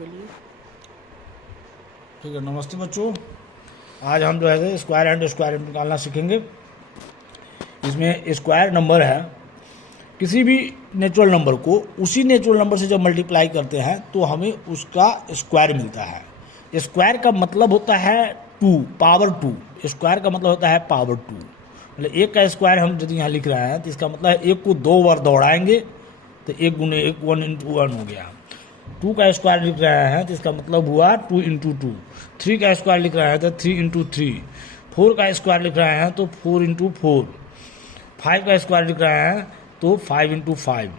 बोलिए। ठीक है, नमस्ते बच्चों। आज हम जो है स्क्वायर एंड स्क्वायर निकालना सीखेंगे। इसमें स्क्वायर नंबर है, किसी भी नेचुरल नंबर को उसी नेचुरल नंबर से जब मल्टीप्लाई करते हैं तो हमें उसका स्क्वायर मिलता है। स्क्वायर का मतलब होता है टू, पावर टू। स्क्वायर का मतलब होता है पावर टू। मतलब एक का स्क्वायर हम यदि यहाँ लिख रहे हैं तो इसका मतलब है एक को दो बार दौड़ाएंगे तो एक गुने एक, 1 इंटू 1 हो गया। टू का स्क्वायर लिख रहे हैं तो इसका मतलब हुआ 2 इंटू 2। 3 का स्क्वायर लिख रहे हैं तो 3 इंटू 3। 4 का स्क्वायर लिख रहे हैं तो 4 इंटू 4। 5 का स्क्वायर लिख रहे हैं तो 5 इंटू 5।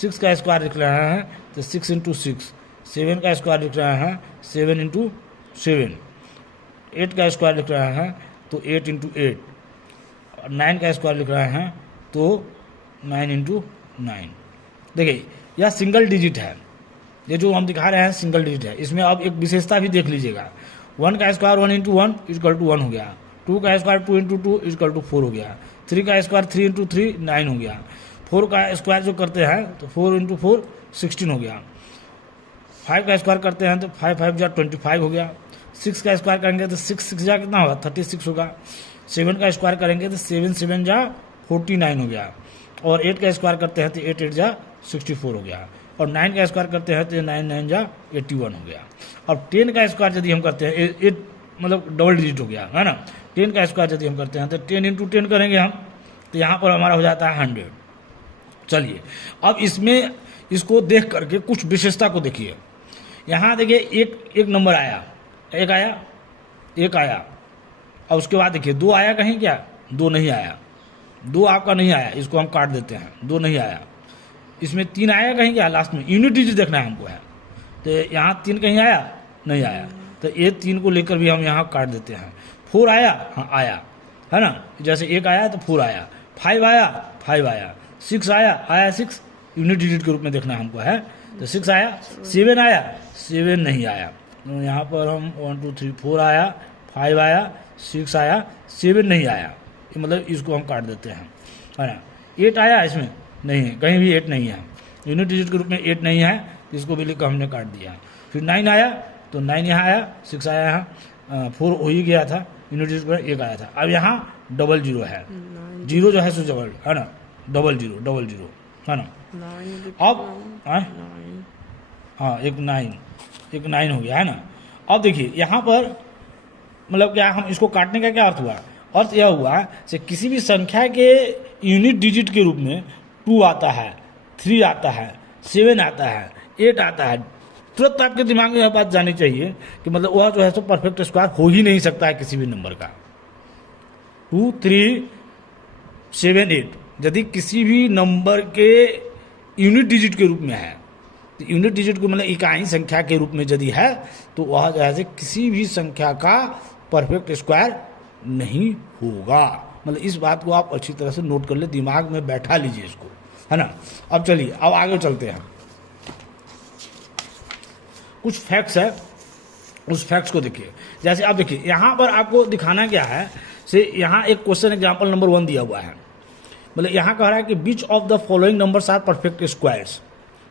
6 का स्क्वायर लिख रहे हैं तो 6 इंटू 6। 7 का स्क्वायर लिख रहे हैं 7 इंटू 7। 8 का स्क्वायर लिख रहे हैं तो 8 इंटू 8। 9 का स्क्वायर लिख रहे हैं तो 9 इंटू 9। देखिए यह सिंगल डिजिट है, ये जो हम दिखा रहे हैं सिंगल डिजिट है। इसमें अब एक विशेषता भी देख लीजिएगा। 1 का स्क्वायर 1 इंटू 1 इक्वल टू 1 हो गया। 2 का स्क्वायर 2 इंटू 2 इक्वल टू 4 हो गया। 3 का स्क्वायर 3 इंटू 3 9 हो गया। 4 का स्क्वायर जो करते हैं तो 4 इंटू 4 16 हो गया। 5 का स्क्वायर करते हैं तो 5 5 जा 25 हो गया। 6 का स्क्वायर करेंगे तो 6 6 जा कितना होगा 36 होगा। 7 का स्क्वायर करेंगे तो 7 7 जा 49 हो गया। और 8 का स्क्वायर करते हैं तो 8 8 जा 64 हो गया। और 9 का स्क्वायर करते हैं तो 9 9 जा 81 हो गया। और 10 का स्क्वायर यदि हम करते हैं 8 मतलब डबल डिजिट हो गया है ना। 10 का स्क्वायर यदि हम करते हैं तो 10 इंटू 10 करेंगे हम तो यहाँ पर हमारा हो जाता है 100। चलिए अब इसमें इसको देख करके कुछ विशेषता को देखिए। यहाँ देखिए एक नंबर आया, एक आया। और उसके बाद देखिए 2 आया कहीं क्या, 2 नहीं आया। 2 आपका नहीं आया, इसको हम काट देते हैं, 2 नहीं आया। इसमें 3 आया कहीं क्या, लास्ट में यूनिट डिजिट देखना है हमको है तो यहाँ 3 कहीं आया, नहीं आया। तो ये 3 को लेकर भी हम यहाँ काट देते हैं। 4 आया, हाँ आया है ना, जैसे 1 आया तो 4 आया। 5 आया, 5 आया। 6 आया 6 यूनिट डिजिट के रूप में देखना हमको है तो 6 आया। 7 आया, 7 नहीं आया। तो यहाँ पर हम 1 2 3 4 आया, 5 आया, 6 आया, 7 नहीं आया। मतलब इसको हम काट देते हैं है ना। 8 आया, इसमें नहीं है, कहीं भी 8 नहीं है, यूनिट डिजिट के रूप में 8 नहीं है, इसको भी लिखकर हमने काट दिया। फिर 9 आया तो 9 यहाँ आया, 6 आया यहाँ, 4 हो ही गया था, यूनिट डिजिट में 1 आया था। अब यहाँ डबल जीरो है, जीरो जो है सो डबल है ना, डबल जीरो है ना। अब हाँ एक 9 हो गया है ना। अब देखिए यहाँ पर मतलब क्या हम इसको काटने का क्या अर्थ हुआ, अर्थ यह हुआ कि किसी भी संख्या के यूनिट डिजिट के रूप में 2 आता है, 3 आता है, 7 आता है, 8 आता है। तुरंत आपके दिमाग में यह बात जानी चाहिए कि मतलब वह जो है सो परफेक्ट स्क्वायर हो ही नहीं सकता है किसी भी नंबर का। 2 3 7 8 यदि किसी भी नंबर के यूनिट डिजिट के रूप में है तो यूनिट डिजिट को मतलब इकाई संख्या के रूप में यदि है तो वह जो है किसी भी संख्या का परफेक्ट स्क्वायर नहीं होगा। मतलब इस बात को आप अच्छी तरह से नोट कर ले, दिमाग में बैठा लीजिए इसको है ना। अब चलिए अब आगे चलते हैं। कुछ फैक्ट्स है, उस फैक्ट्स को देखिए। जैसे आप देखिए यहाँ पर आपको दिखाना क्या है से यहाँ एक क्वेश्चन एग्जाम्पल नंबर 1 दिया हुआ है। मतलब यहाँ कह रहा है कि which of the following numbers are perfect squares.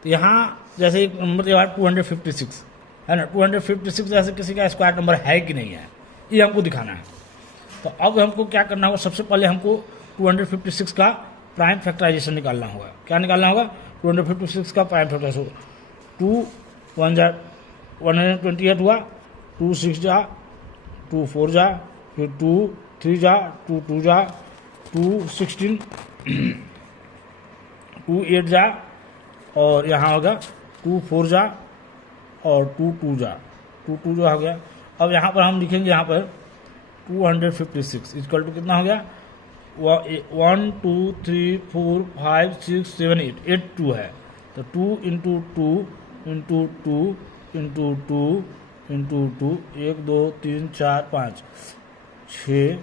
तो यहाँ जैसे एक नंबर दिया हुआ है 256 है ना। 256 जैसे किसी का स्क्वायर नंबर है कि नहीं है ये हमको दिखाना है। तो अब हमको क्या करना होगा, सबसे पहले हमको 256 का प्राइम फैक्टराइजेशन निकालना होगा। क्या निकालना होगा, 256 का प्राइम फैक्टराइजेशन। 2 1 जा 128 हुआ, 2 6 जा 2 4 जा, फिर 2 3 जा 2 2 जा 2 16 2 8 जा, और यहाँ होगा 2 4 जा और 2 2 जा 2 2 जा हो गया। अब यहाँ पर हम लिखेंगे यहाँ पर 256 इक्वल टू कितना हो गया, 1 2 3 4 5 6 7 8 2 है। तो 2 इंटू 2 इंटू 2 इंटू 2 इंटू 2 1 2 3 4 5 6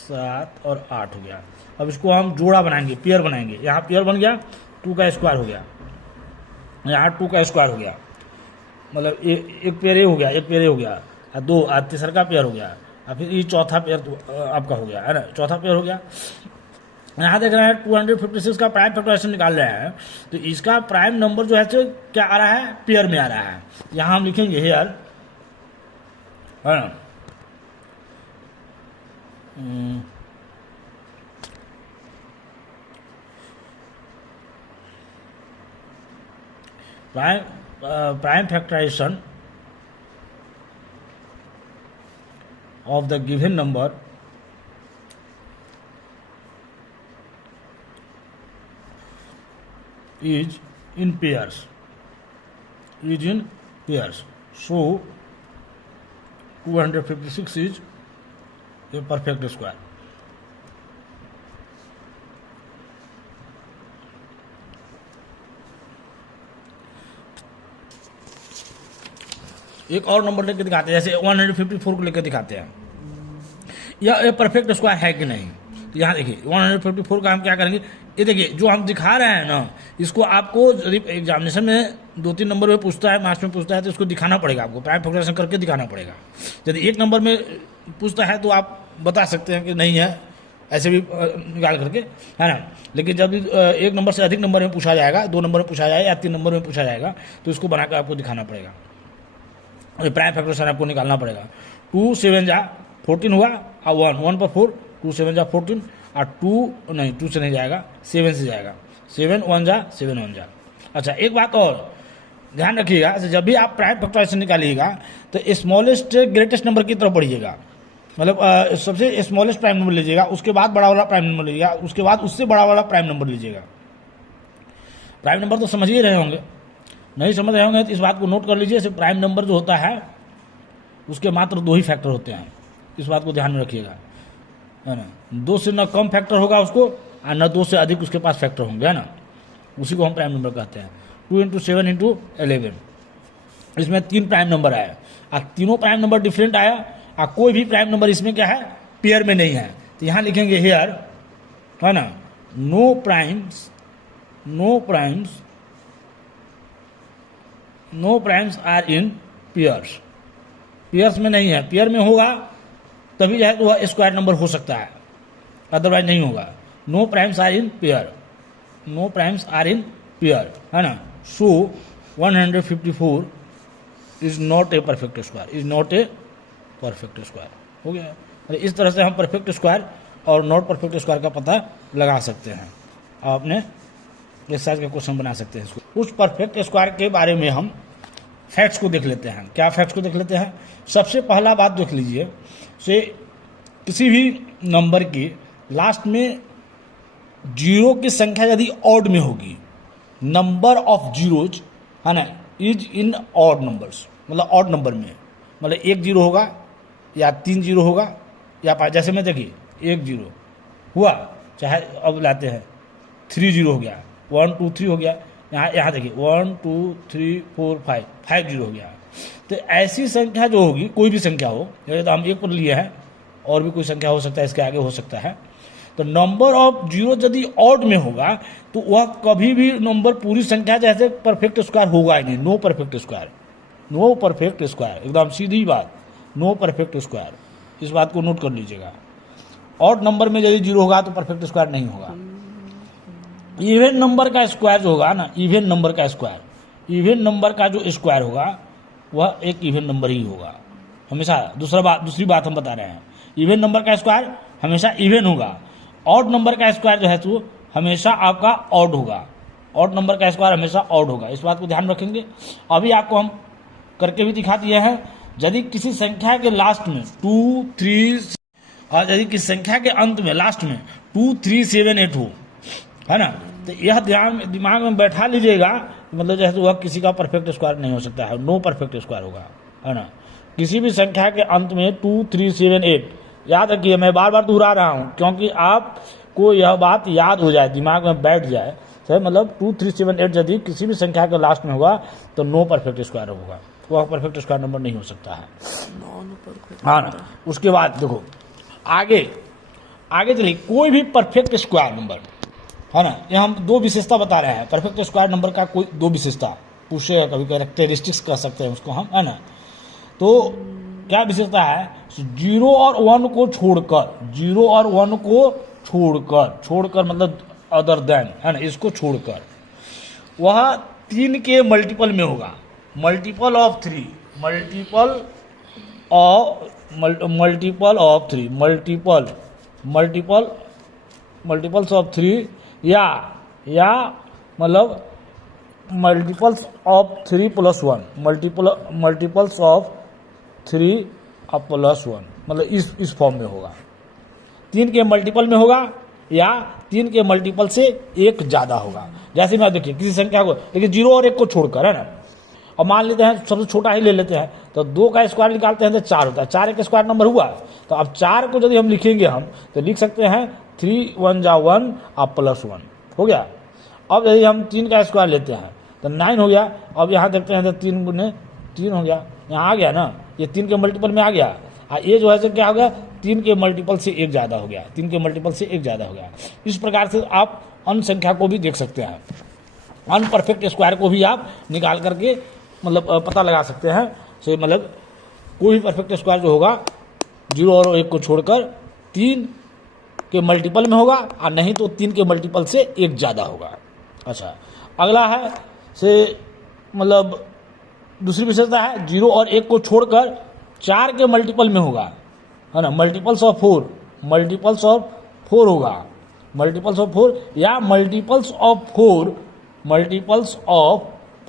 7 और 8 हो गया। अब इसको हम जोड़ा बनाएंगे, पेयर बनाएंगे। यहाँ पेयर बन गया, 2 का स्क्वायर हो गया, यहाँ 2 का स्क्वायर हो गया, मतलब एक पेयर ये हो गया, एक पेयर ये हो गया, 2 तीसरा का पेयर हो गया, और फिर ये चौथा पेयर आपका हो गया है ना, चौथा पेयर हो गया। यहाँ देख रहे हैं 256 का प्राइम फैक्टराइजेशन निकाल रहे हैं, तो इसका प्राइम नंबर जो है तो क्या आ रहा है, पेयर में आ रहा है। यहाँ हम लिखेंगे हेयर, है ना, prime factorization of the given number is in pairs, so 256 is a perfect square. एक और नंबर लेके दिखाते हैं, जैसे 154 को लेकर दिखाते हैं, यह परफेक्ट स्क्वायर है कि नहीं। तो यहाँ देखिए 154 का हम क्या करेंगे, ये देखिए जो हम दिखा रहे हैं ना, इसको आपको एग्जामिनेशन में 2-3 नंबर में पूछता है, मार्क्स में पूछता है, तो इसको दिखाना पड़ेगा, आपको प्राइम फैक्टराइजेशन करके दिखाना पड़ेगा। यदि एक नंबर में पूछता है तो आप बता सकते हैं कि नहीं है, ऐसे भी निकाल करके, है ना। लेकिन जब एक नंबर से अधिक नंबर में पूछा जाएगा, 2 नंबर में पूछा जाएगा या 3 नंबर में पूछा जाएगा, तो इसको बनाकर आपको दिखाना पड़ेगा, प्राइम फैक्टराइजेशन आपको निकालना पड़ेगा। 2 7 जा 14 हुआ, और 1 पर 4, 2 7 जा 14, और 2 से नहीं जाएगा, 7 से जाएगा, 7 1 जा 7 1 जा। अच्छा, एक बात और ध्यान रखिएगा, जब भी आप प्राइम फैक्टराइजेशन निकालिएगा तो स्मॉलेस्ट ग्रेटेस्ट नंबर की तरफ बढ़िएगा, मतलब सबसे स्मॉलेस्ट प्राइम नंबर लीजिएगा, उसके बाद बड़ा वाला प्राइम नंबर लीजिएगा, उसके बाद उससे बड़ा वाला प्राइम नंबर लीजिएगा। प्राइम नंबर तो समझ ही रहे होंगे, नहीं समझ रहे होंगे तो इस बात को नोट कर लीजिए। सिर्फ प्राइम नंबर जो होता है उसके मात्र 2 ही फैक्टर होते हैं, इस बात को ध्यान में रखिएगा, है ना। 2 से न कम फैक्टर होगा उसको, और न 2 से अधिक उसके पास फैक्टर होंगे, है ना, उसी को हम प्राइम नंबर कहते हैं। 2 × 7 × 11, इसमें 3 प्राइम नंबर आया, और तीनों प्राइम नंबर डिफरेंट आया, और कोई भी प्राइम नंबर इसमें क्या है, पेयर में नहीं है। तो यहाँ लिखेंगे हेयर, है ना, no primes are in pairs में नहीं है, पेयर में होगा तभी जो है तो वह स्क्वायर नंबर हो सकता है, अदरवाइज नहीं होगा। No primes are in pair, है ना। So 154 is not a perfect square, हो गया। इस तरह से हम परफेक्ट स्क्वायर और नॉट परफेक्ट स्क्वायर का पता लगा सकते हैं, आपने इस साइज का क्वेश्चन बना सकते हैं इसको। उस परफेक्ट स्क्वायर के बारे में हम फैक्ट्स को देख लेते हैं। क्या फैक्ट्स को देख लेते हैं? सबसे पहला बात देख लीजिए, से किसी भी नंबर के लास्ट में जीरो की संख्या यदि ऑड में होगी, नंबर ऑफ जीरोज, है ना, इज इन ऑड नंबर्स, मतलब ऑड नंबर में, मतलब 1 0 होगा या 3 0 होगा या 5, जैसे में देखिए 1 0 हुआ, चाहे अब लाते हैं 3 0 हो गया, 1 2 3 हो गया, यहाँ देखिए 1 2 3 4 5 0 हो गया। तो ऐसी संख्या जो होगी, कोई भी संख्या हो, जैसे तो हम 1 पर लिए हैं, और भी कोई संख्या हो सकता है, इसके आगे हो सकता है, तो नंबर ऑफ जीरो यदि ऑड में होगा तो वह कभी भी नंबर पूरी संख्या जैसे परफेक्ट स्क्वायर होगा ही नहीं, नो परफेक्ट स्क्वायर, एकदम सीधी बात, नो परफेक्ट स्क्वायर। इस बात को नोट कर लीजिएगा। ऑड नंबर में यदि जीरो होगा तो परफेक्ट स्क्वायर नहीं होगा। इवन नंबर का स्क्वायर जो होगा ना, इवन नंबर का जो स्क्वायर होगा वह एक इवन नंबर ही होगा हमेशा। दूसरी बात हम बता रहे हैं, इवन नंबर का स्क्वायर हमेशा इवन होगा, ऑड नंबर का स्क्वायर जो है तो हमेशा आपका ऑड होगा, ऑड नंबर का स्क्वायर हमेशा ऑड होगा। इस बात को ध्यान रखेंगे। अभी आपको हम करके भी दिखा दिए हैं, यदि किसी संख्या के लास्ट में 2 3 और यदि किसी संख्या के अंत में लास्ट में 2 3 7 8 हो, है ना, तो यह दिमाग में बैठा लीजिएगा, मतलब जैसे वह किसी का परफेक्ट स्क्वायर नहीं हो सकता है, नो परफेक्ट स्क्वायर होगा, है ना। किसी भी संख्या के अंत में 2 3 7 8, याद रखिए, मैं बार बार दोहरा रहा हूँ क्योंकि आपको यह बात याद हो जाए, दिमाग में बैठ जाए, सही, मतलब 2 3 7 8 यदि किसी भी संख्या के लास्ट में होगा तो नो परफेक्ट स्क्वायर होगा, वह परफेक्ट स्क्वायर नंबर नहीं हो सकता है, हाँ ना। उसके बाद देखो आगे चलिए, कोई भी परफेक्ट स्क्वायर नंबर, है ना, ये हम 2 विशेषता बता रहे हैं। परफेक्ट स्क्वायर नंबर का कोई 2 विशेषता पूछे, कभी कैरेक्टरिस्टिक्स कह सकते हैं उसको हम, है ना। तो क्या विशेषता है? 0 और 1 को छोड़कर मतलब अदर देन, है ना, इसको छोड़कर, वह 3 के मल्टीपल में होगा, मल्टीपल ऑफ 3, मल्टीपल्स ऑफ 3, या मतलब multiples of 3 plus 1, multiples of 3 plus 1, मतलब इस फॉर्म में होगा, 3 के मल्टीपल में होगा या 3 के मल्टीपल से एक ज़्यादा होगा। जैसे मैं देखिए किसी संख्या को, लेकिन 0 और 1 को छोड़कर, है ना, और मान लेते हैं सबसे छोटा ही ले लेते हैं, तो 2 का स्क्वायर निकालते हैं तो 4 होता है, 4 एक स्क्वायर नंबर हुआ। तो अब 4 को यदि हम लिखेंगे हम तो लिख सकते हैं 3 1 जा 1 आप प्लस 1 हो गया। अब यदि हम 3 का स्क्वायर लेते हैं तो 9 हो गया। अब यहाँ देखते हैं तो 3 गुने 3 हो गया, यहाँ आ गया ना, ये 3 के मल्टीपल में आ गया। ये जो है से क्या हो गया, 3 के मल्टीपल से एक ज़्यादा हो गया, 3 के मल्टीपल से एक ज़्यादा हो गया। इस प्रकार से आप अन्य संख्या को भी देख सकते हैं, अनपरफेक्ट स्क्वायर को भी आप निकाल करके मतलब पता लगा सकते हैं। से मतलब कोई भी परफेक्ट स्क्वायर जो होगा 0 और 1 को छोड़कर 3 के मल्टीपल में होगा, और नहीं तो 3 के मल्टीपल से एक ज़्यादा होगा। अच्छा, अगला है से मतलब दूसरी विशेषता है 0 और 1 को छोड़कर 4 के मल्टीपल में होगा, है ना, मल्टीपल्स ऑफ 4 होगा, मल्टीपल्स ऑफ 4 या मल्टीपल्स ऑफ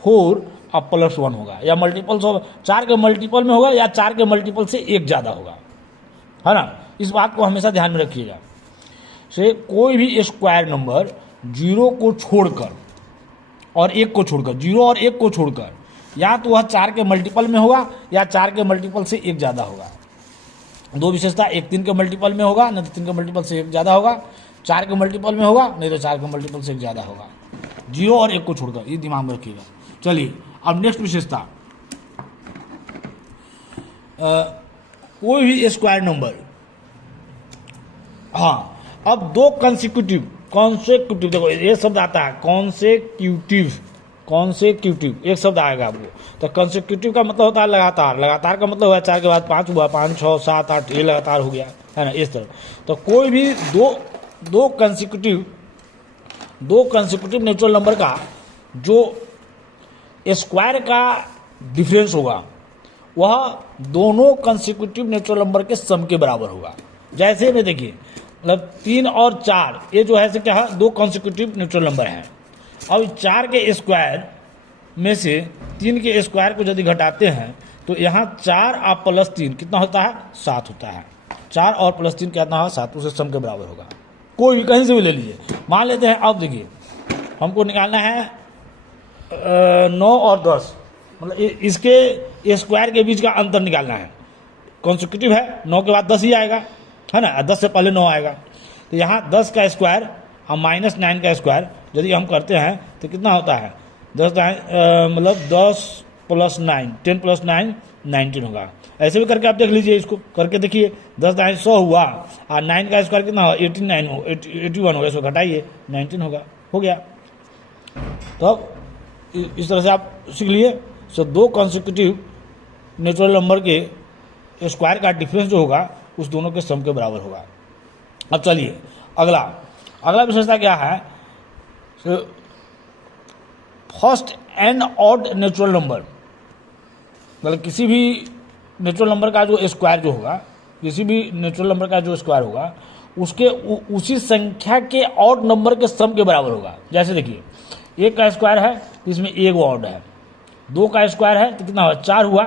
4 अब प्लस 1 होगा, या मल्टीपल्स ऑफ 4 के मल्टीपल में होगा या 4 के मल्टीपल से एक ज़्यादा होगा, है ना। इस बात को हमेशा ध्यान में रखिएगा। से कोई भी स्क्वायर नंबर 0 को छोड़कर और 1 को छोड़कर, 0 और 1 को छोड़कर, या तो वह 4 के मल्टीपल में होगा या 4 के मल्टीपल से एक ज़्यादा होगा। दो विशेषता, एक 3 के मल्टीपल में होगा, नहीं तो 3 के मल्टीपल से एक ज़्यादा होगा, 4 के मल्टीपल में होगा, नहीं तो 4 के मल्टीपल से एक ज़्यादा होगा, 0 और 1 को छोड़कर, ये दिमाग में रखिएगा। चलिए अब नेक्स्ट विशेषता, कोई भी स्क्वायर नंबर, हाँ, अब दो कॉन्सिक्यूटिव, देखो ये शब्द आता है कॉन्सेक्यूटिव, एक शब्द आएगा आपको। तो कॉन्सेक्यूटिव का मतलब होता है लगातार, लगातार का मतलब हुआ 4 के बाद 5 हुआ, 5 6 7 8, ये लगातार हो गया, है ना, इस तरह। तो कोई भी दो कॉन्सेक्यूटिव नेचुरल नंबर का जो स्क्वायर का डिफरेंस होगा वह दोनों कॉन्सेक्यूटिव नेचुरल नंबर के सम के बराबर होगा। जैसे में देखिए मतलब 3 और 4 ये जो है से क्या है, दो कॉन्सेक्यूटिव नेचुरल नंबर हैं। अब 4 के स्क्वायर में से 3 के स्क्वायर को यदि घटाते हैं तो यहाँ 4 और प्लस 3 कितना होता है, 7 होता है। 4 और प्लस 3 कितना है, 7, उसे सम के बराबर होगा। कोई भी कहीं से भी ले लीजिए, मान लेते हैं। अब देखिए हमको निकालना है 9 और 10, मतलब इसके स्क्वायर के बीच का अंतर निकालना है। कॉन्सेक्यूटिव है, 9 के बाद 10 ही आएगा, है ना, 10 से पहले 9 आएगा। तो यहाँ 10 का स्क्वायर और -9 का स्क्वायर यदि हम करते हैं तो कितना होता है, 10 मतलब 10 + 9, 10 + 9 19 होगा। ऐसे भी करके आप देख लीजिए, इसको करके देखिए, 10 9 100 हुआ और 9 का स्क्वायर कितना हुआ, 81 होगा, इसको घटाइए 19 होगा, हो गया। तो अब इस तरह से आप सीख लिए। सो दो कॉन्सेक्यूटिव नेचुरल नंबर के स्क्वायर का डिफरेंस जो होगा उस दोनों के सम के बराबर होगा। अब चलिए अगला विशेषता क्या है, first and odd natural number, मतलब किसी भी नेचुरल नंबर का जो स्क्वायर जो होगा, किसी भी नेचुरल नंबर का जो स्क्वायर होगा उसके उसी संख्या के ऑड नंबर के सम के बराबर होगा। जैसे देखिए 1 का स्क्वायर है, इसमें 1 ऑड है, 2 का स्क्वायर है तो कितना हुआ, 4 हुआ,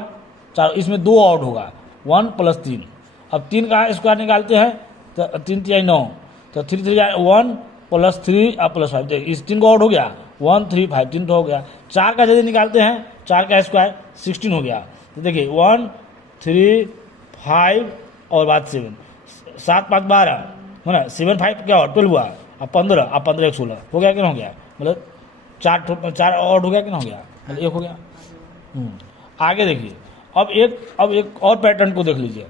4, इसमें 2 ऑड होगा, 1 + 3। अब 3 का स्क्वायर निकालते हैं तो 3 3 9, तो 3 3 1 + 3 और +5, इस 3 का ऑड हो गया, 1 3 5, 3 तो हो गया। 4 का यदि निकालते हैं, 4 का स्क्वायर 16 हो गया। तो देखिए 1 3 5 और बाद 7, 7 5 12, है ना, 7 5 क्या हुआ, 12 हुआ, अब 15 और 15 1 16 हो गया कि ना हो गया, मतलब 4 ऑड हो गया कि ना हो गया, मतलब 1 हो गया। आगे देखिए अब एक और पैटर्न को देख लीजिए।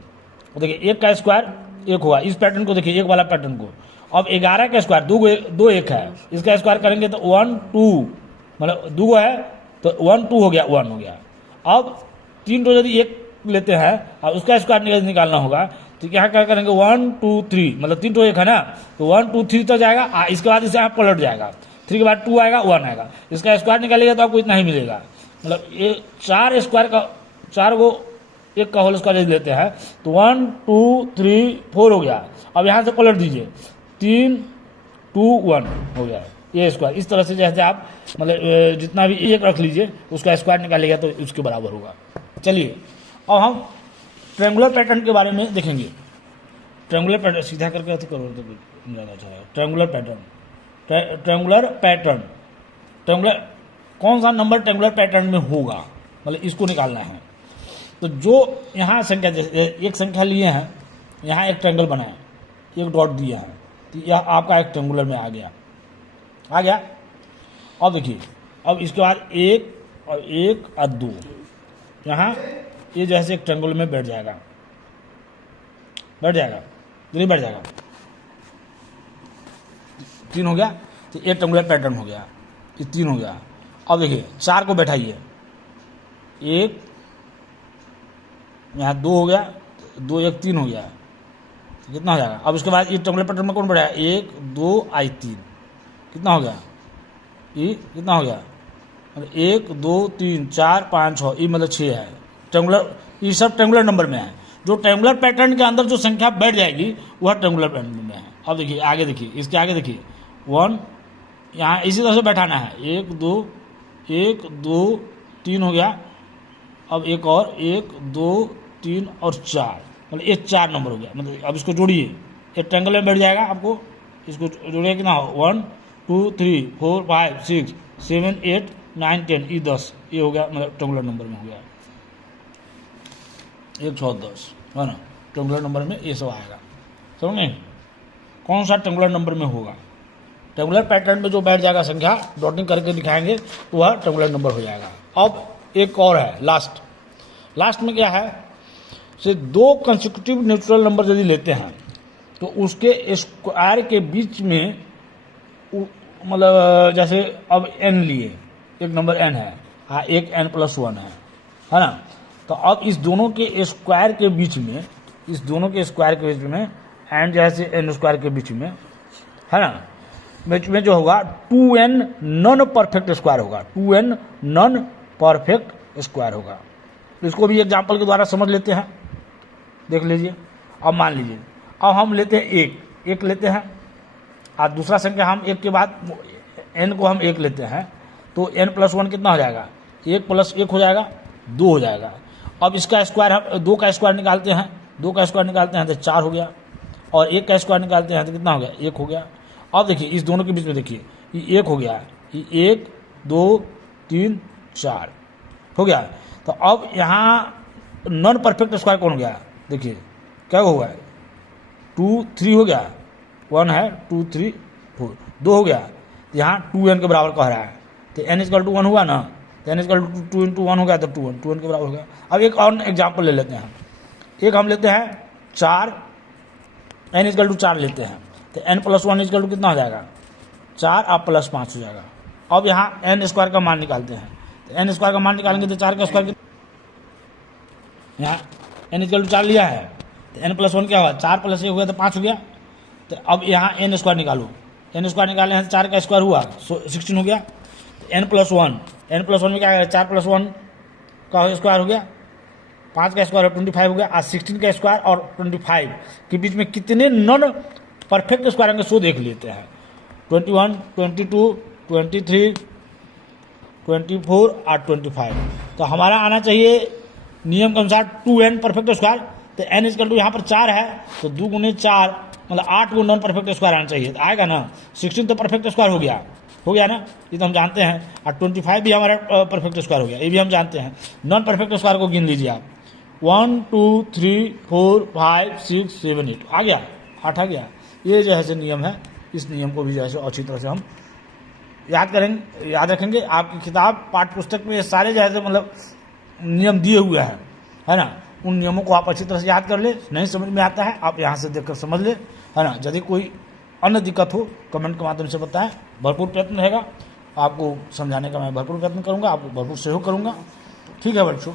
देखिए 1 का स्क्वायर 1 हुआ, इस पैटर्न को देखिए, 1 वाला पैटर्न को। अब 11 का स्क्वायर 2 1 है, इसका स्क्वायर करेंगे तो 1 2, मतलब 2 है तो 1 2 हो गया, 1 हो गया। अब 3 तो यदि 1 लेते हैं और उसका स्क्वायर निकालना होगा, तो यहाँ क्या करेंगे 1 2 3, मतलब 3 तो एक है ना, तो 1 2 3 तक जाएगा, इसके बाद इसे यहाँ पलट जाएगा, 3 के बाद 2 आएगा, 1 आएगा, इसका स्क्वायर निकालिएगा तो आपको इतना ही मिलेगा। मतलब ये 4 स्क्वायर का 4 को एक का होल स्क्वायर लेते हैं तो 1 2 3 4 हो गया। अब यहाँ से पलट दीजिए 3 2 1 हो गया ये स्क्वायर। इस तरह से जैसे आप मतलब जितना भी एक रख लीजिए उसका स्क्वायर निकालिएगा तो उसके बराबर होगा। चलिए अब हम ट्रायंगुलर पैटर्न के बारे में देखेंगे। ट्रायंगुलर पैटर्न सीधा करके ऐसे करो तो ज़्यादा अच्छा है। Triangular pattern, triangular pattern, triangular कौन सा नंबर ट्रायंगुलर पैटर्न में होगा, मतलब इसको निकालना है। तो जो यहाँ संख्या जैसे एक संख्या लिए हैं, यहाँ एक ट्रायंगल बना है, एक डॉट दिया है, तो यह आपका एक ट्रायंगुलर में आ गया। अब देखिए, अब इसके बाद 1 और 1 और 2 यहाँ ये जैसे एक ट्रायंगल में बैठ जाएगा, नहीं बैठ जाएगा, 3 हो गया, तो एक ट्रायंगुलर पैटर्न हो गया, ये 3 हो गया। अब देखिए 4 को बैठाइए, 1 यहाँ 2 हो गया, 2 1 3 हो गया, तो कितना हो जाएगा। अब उसके बाद ये ट्रायंगुलर पैटर्न में कौन बढ़ा, 1 2 आई 3, कितना हो गया, ये कितना हो गया, 1 2 3 4 5 6, ये मतलब 6 है ट्रायंगुलर। ये सब ट्रायंगुलर नंबर में है। जो ट्रायंगुलर पैटर्न के अंदर जो संख्या बैठ जाएगी वह ट्रायंगुलर पैटर्न में है। अब देखिए आगे, देखिए इसके आगे देखिए 1 यहाँ इसी तरह से बैठाना है, 1 2 3 हो गया। अब एक और 1 2 3 और 4, मतलब ये 4 नंबर हो गया। मतलब अब इसको जोड़िए, एक ट्रायंगल में बैठ जाएगा, आपको इसको जोड़िए कितना हो, 1 2 3 4 5 6 7 8 9 10, ये 10, ये हो गया, मतलब ट्रायंगुलर नंबर में हो गया, 1 6 10 है ना। ट्रायंगुलर नंबर में ये सब आएगा, समझ में कौन सा ट्रायंगुलर नंबर में होगा। ट्रायंगुलर पैटर्न में जो बैठ जाएगा संख्या, डॉटिंग करके दिखाएंगे तो वह ट्रायंगुलर नंबर हो जाएगा। अब एक और है लास्ट में क्या है, से 2 कंसेक्यूटिव नेचुरल नंबर यदि लेते हैं तो उसके स्क्वायर के बीच में, मतलब जैसे अब n लिए, एक नंबर n है, हाँ एक n + 1 है ना। तो अब इस दोनों के स्क्वायर के बीच में, एंड जैसे n स्क्वायर के बीच में है ना, बीच में जो होगा 2n नॉन परफेक्ट स्क्वायर होगा, 2n नॉन परफेक्ट स्क्वायर होगा। इसको भी एग्जाम्पल के द्वारा समझ लेते हैं, देख लीजिए। अब मान लीजिए, अब हम लेते हैं एक लेते हैं, और दूसरा संख्या हम 1 के बाद n को हम 1 लेते हैं, तो n + 1 कितना हो जाएगा, 1 + 1 हो जाएगा, 2 हो जाएगा। अब इसका स्क्वायर हम 2 का स्क्वायर निकालते हैं, तो 4 हो गया, और 1 का स्क्वायर निकालते हैं तो कितना हो गया, 1 हो गया। अब देखिए इस दोनों के बीच में देखिए, ये 1 हो गया, ये 1 2 3 4 हो गया। तो अब यहाँ नॉन परफेक्ट स्क्वायर कौन हो गया, देखिए क्या हुआ है, 2 3 हो गया, 1 है, 2 3 4 2 हो गया। तो यहाँ 2n के बराबर कह रहा है, तो n = 1 हुआ ना, तो n = 2 × 1 हो गया, तो 2n के बराबर हो गया। अब एक और एग्जाम्पल ले लेते हैं, एक हम लेते हैं 4, n = 4 लेते हैं, तो n + 1 = कितना हो जाएगा, 4 और +5 हो जाएगा। अब यहाँ n स्क्वायर का मान निकालते हैं, तो n स्क्वायर का मान निकालेंगे तो 4 का स्क्वायर, यहाँ n = 4 लिया है, तो n + 1 क्या हुआ, 4 + 1 हो गया तो 5 हो गया। तो अब यहाँ n स्क्वायर निकालो, n स्क्वायर निकाले हैं, 4 का स्क्वायर हुआ 16 हो गया। n + 1 में क्या है, 4 + 1 का स्क्वायर हो गया, 5 का स्क्वायर 25 हो गया, और 16 का स्क्वायर और 25 के बीच में कितने नॉन परफेक्ट स्क्वायर होंगे सो देख लेते हैं, 21 22 23 24 और 25। तो हमारा आना चाहिए नियम के अनुसार 2n परफेक्ट स्क्वायर, तो n = यहाँ पर 4 है, तो 2 × 4 मतलब 8 को नॉन परफेक्ट स्क्वायर आना चाहिए, तो आएगा ना। 16 तो परफेक्ट स्क्वायर हो गया ना, ये तो हम जानते हैं, और 25 भी हमारा परफेक्ट स्क्वायर हो गया, ये भी हम जानते हैं। नॉन परफेक्ट स्क्वायर को गिन लीजिए आप, 1 2 3 4 5 6 7 8 आ गया, 8 आ गया। ये जो है नियम है, इस नियम को भी जो है अच्छी तरह से हम याद रखेंगे। आपकी किताब पाठ्य पुस्तक में ये सारे जो है मतलब नियम दिए हुए हैं, है ना। उन नियमों को आप अच्छी तरह से याद कर ले, नहीं समझ में आता है आप यहाँ से देखकर समझ ले, है ना। यदि कोई अन्य दिक्कत हो कमेंट के माध्यम से बताएं, भरपूर प्रयत्न रहेगा आपको समझाने का, मैं भरपूर प्रयत्न करूँगा, आपको भरपूर सहयोग करूँगा। ठीक है बच्चों,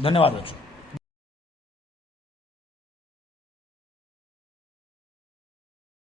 धन्यवाद बच्चों।